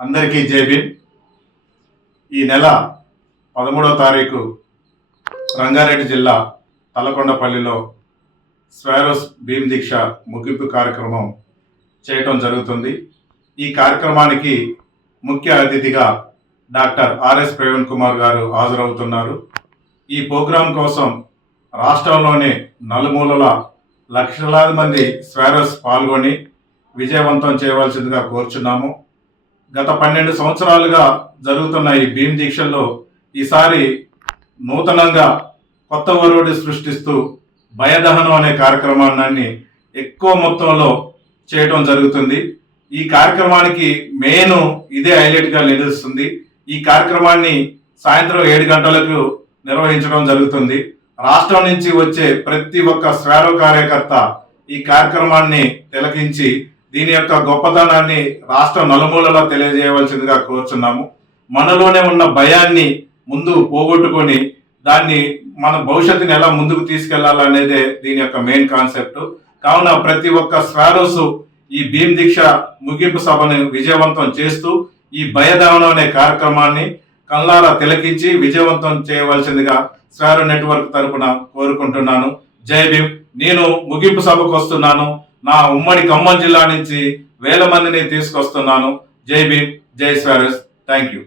అందరికీ జేబీన్ ఈ నెల పదమూడో తారీఖు రంగారెడ్డి జిల్లా తలకొండపల్లిలో స్వారోస్ భీమ్ దీక్ష ముగింపు కార్యక్రమం చేయటం జరుగుతుంది. ఈ కార్యక్రమానికి ముఖ్య అతిథిగా డాక్టర్ ఆర్ఎస్ ప్రవీణ్ కుమార్ గారు హాజరవుతున్నారు. ఈ ప్రోగ్రాం కోసం రాష్ట్రంలోని నలుమూలల లక్షలాది మంది స్వారస్ పాల్గొని విజయవంతం చేయవలసిందిగా కోరుచున్నాము. గత పన్నెండు సంవత్సరాలుగా జరుగుతున్న ఈ భీమ్ దీక్షల్లో ఈసారి నూతనంగా కొత్త వరుడి సృష్టిస్తూ భయదహనం అనే కార్యక్రమాన్ని ఎక్కువ మొత్తంలో చేయటం జరుగుతుంది. ఈ కార్యక్రమానికి మెయిన్ ఇదే హైలైట్గా నిలుస్తుంది. ఈ కార్యక్రమాన్ని సాయంత్రం ఏడు గంటలకు నిర్వహించడం జరుగుతుంది. రాష్ట్రం నుంచి వచ్చే ప్రతి ఒక్క స్వేరో కార్యకర్త ఈ కార్యక్రమాన్ని తిలకించి దీని యొక్క గొప్పతనాన్ని రాష్ట్ర నలుమూలలో తెలియజేయవలసిందిగా కోరుచున్నాము. మనలోనే ఉన్న భయాన్ని ముందు పోగొట్టుకొని దాన్ని మన భవిష్యత్తుని ఎలా ముందుకు తీసుకెళ్ళాలనేదే దీని యొక్క మెయిన్ కాన్సెప్ట్ కావున ప్రతి ఒక్క స్వారోస్ ఈ భీమ్ దీక్ష ముగింపు సభను విజయవంతం చేస్తూ ఈ భయదావనం అనే కార్యక్రమాన్ని కల్లారా తిలకించి విజయవంతం చేయవలసిందిగా స్వారో నెట్వర్క్ తరపున కోరుకుంటున్నాను. జై భీమ్. నేను ముగింపు సభకు వస్తున్నాను. నా ఉమ్మడి ఖమ్మం జిల్లా నుంచి వేల మందిని తీసుకొస్తున్నాను. జై భీమ్ జై స్వారస్ థ్యాంక్ యూ